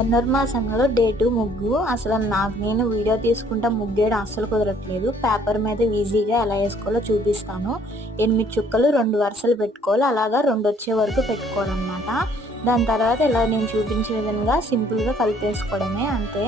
ధనుర్మాసంలో డే 2 ముగ్గు. అసలు నేను వీడియో తీసుకుంటా ముగ్గేయడం అస్సలు కుదరట్లేదు. పేపర్ మీద ఈజీగా ఎలా వేసుకోవాలో చూపిస్తాను. 8 చుక్కలు 2 వరుసలు పెట్టుకోవాలి. అలాగా 2 వచ్చే వరకు పెట్టుకోవాలన్నమాట. దాని తర్వాత ఇలా నేను చూపించిన విధంగా సింపుల్గా కలిపేసుకోవడమే, అంతే.